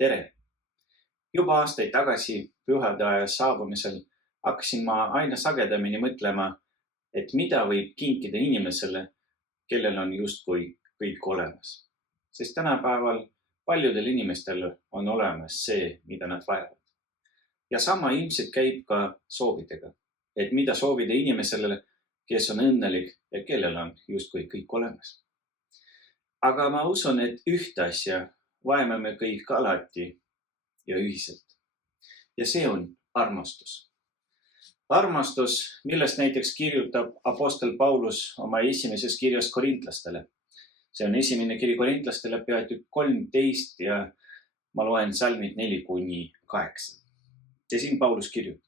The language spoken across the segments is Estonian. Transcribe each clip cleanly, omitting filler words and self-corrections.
Tere! Juba aastaid tagasi pühade aja saabumisel hakkasin ma aina sagedamini mõtlema, et mida võib kinkida inimesele, kellel on justkui kõik olemas. Sest tänapäeval paljudel inimestel on olemas see, mida nad vajavad. Ja sama ilmselt käib ka soovidega, et mida soovida inimesele, kes on õnnelik ja kellel on justkui kõik olemas. Aga ma usun, et ühte asja vajame me kõik alati ja ühiselt. Ja see on armastus. Armastus, millest näiteks kirjutab apostel Paulus oma esimeses kirjas korintlastele. See on esimene kiri korintlastele peatükk 13 ja ma loen salmid 4-8. Ja siin Paulus kirjutab.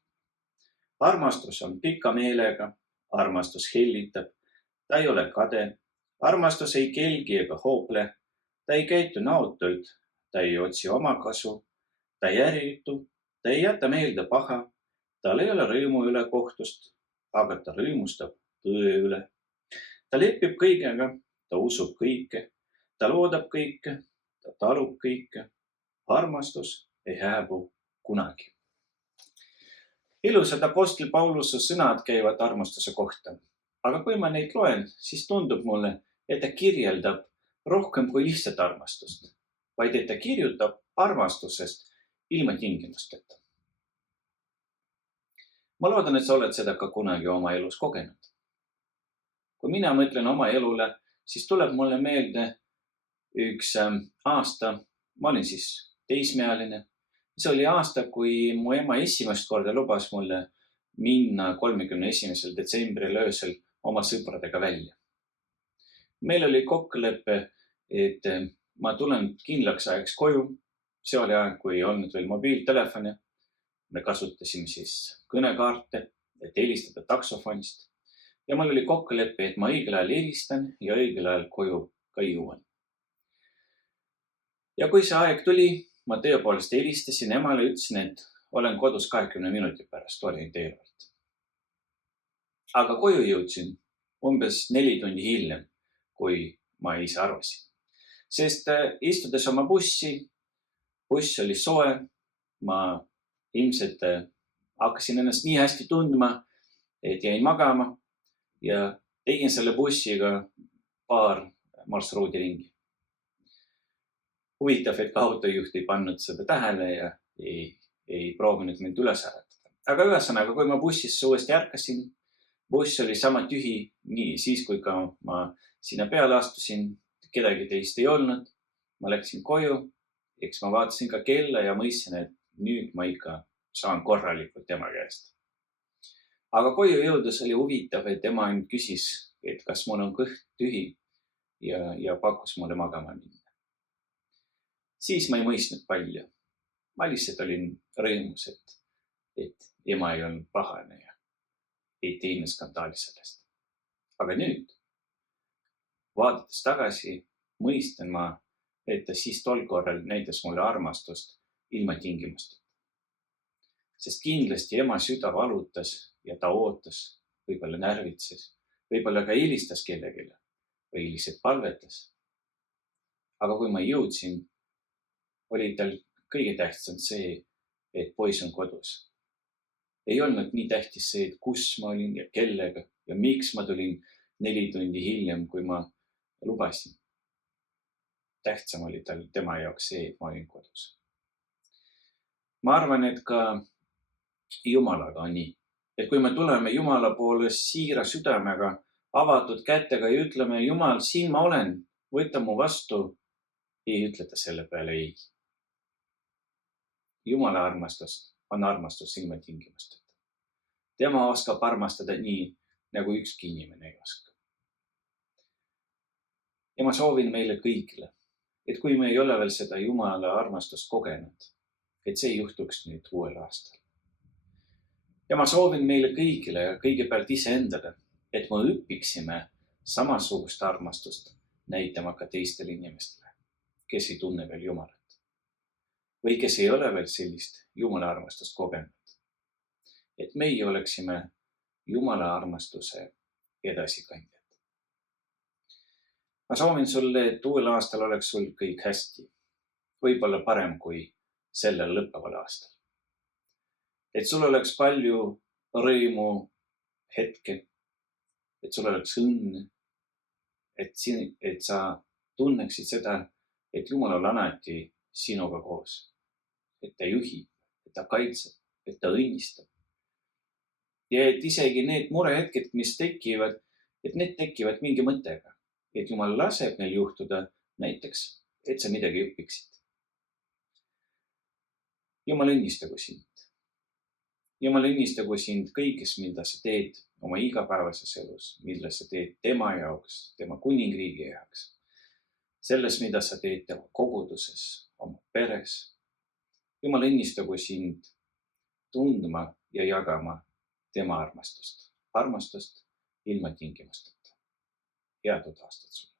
Armastus on pika meelega, armastus hellitab, ta ei ole kade, armastus ei kelgi ega hoople, ta ei käitu nautult, ta ei otsi oma kasu, ta ei ärritu, ta ei jäta meelde paha, tal ei ole rõõmu üle kohtust, aga ta rõõmustab tõe üle. Ta lepib kõigega, ta usub kõike, ta loodab kõike, ta talub kõike. Armastus ei hääbu kunagi. Ilusad apostel Pauluse sõnad käivad armastuse kohta. Aga kui ma neid loen, siis tundub mulle, et ta kirjeldab rohkem kui lihtsalt armastust, vaid et ta kirjutab armastusest ilma tingimusteta. Ma loodan, et sa oled seda ka kunagi oma elus kogenud. Kui mina mõtlen oma elule, siis tuleb mulle meelde üks aasta, ma olin siis teismealine. See oli aasta, kui mu ema esimest korda lubas mulle minna 31. detsembril öösel oma sõpradega välja. Meil oli kokkulepe, et ma tulen kindlaks ajaks koju. See oli aeg, kui ei olnud veel mobiiltelefoni. Me kasutasime siis kõnekaarte, et helistada taksofonist. Ja mul oli kokkulepe, et ma õigel ajal helistan ja õigel ajal koju ka jõuan. Ja kui see aeg tuli, ma tõepoolest helistasin emale ja ütlesin, et olen kodus 20 minuti pärast orienteeruvalt. Aga koju jõudsin umbes 4 tundi hiljem, kui ma ise arvasin. Sest istudes oma bussi, buss oli soe, ma ilmselt hakkasin ennast nii hästi tundma, et jäin magama ja tegin selle bussiga paar marsruudi ringi. Huvitav, et ka autojuht ei pannud seda tähele ja ei proovinud mind üles äratada. Aga ühesõnaga, kui ma bussisse uuesti ärkasin, buss oli sama tühi, nii siis kui ka ma sinna peale astusin, kedagi teist ei olnud. Ma läksin koju, eks ma vaatasin ka kella ja mõistsin, et nüüd ma ikka saan korralikult tema käest. Aga koju jõudes oli huvitav, et tema ainult küsis, et kas mul on kõht tühi ja pakkus mulle magama minna. Siis ma ei mõistnud palju. Ma lihtsalt olin rõõmus, et ema ei olnud pahane ja ei teinud skandaali sellest. Aga nüüd, vaadates tagasi, mõistan ma, et ta siis tol korral näitas mulle armastust ilma tingimusteta. Sest kindlasti ema süda valutas ja ta ootas, võib-olla närvitses, võib-olla ka helistas kellelegi või lihtsalt palvetas. Aga kui ma jõudsin, oli tal kõige tähtsam see, et poiss on kodus. Ei olnud nii tähtis see, et kus ma olin ja kellega ja miks ma tulin 4 tundi hiljem, kui ma lubasin. Tähtsam oli tal tema jaoks see, et ma olin kodus. Ma arvan, et ka Jumalaga on nii. Et kui me tuleme Jumala poole siira südamega, avatud kätega ja ütleme, Jumal, siin ma olen, võta mu vastu, ei ütleta selle peale ei. Jumala armastus on armastus ilma tingimusteta. Tema oskab armastada nii, nagu ükski inimene ei oska. Ja ma soovin meile kõigile, et kui me ei ole veel seda Jumala armastust kogenud, et see juhtuks nüüd uuel aastal. Ja ma soovin meile kõigile ja kõigepealt iseendale, et me õpiksime samasugust armastust näitama ka teistele inimestele, kes ei tunne veel Jumalat. Või kes ei ole veel sellist Jumala armastust kogenud. Et meie oleksime Jumala armastuse edasikandjad. Ma soovin sulle, et uuel aastal oleks sul kõik hästi. Võib-olla parem kui sellel lõppeval aastal. Et sul oleks palju rõõmu hetke, et sul oleks õnne, et sa tunneksid seda, et Jumal on alati sinuga koos, et ta juhib, et ta kaitseb, et ta õnnistab. Ja et isegi need murehetked, mis tekivad, et need tekivad mingi mõttega, et Jumal laseb neil juhtuda näiteks, et sa midagi õpiksid. Jumal õnnistagu sind. Jumal õnnistagu sind kõiges, mida sa teed oma igapäevases elus, mille sa teed tema jaoks, tema kuningriigi jaoks. Selles, mida sa teed tema koguduses, oma peres. Jumal õnnistagu sind tundma ja jagama tema armastust. Armastust ilma tingimusteta. Head uut aastat sulle.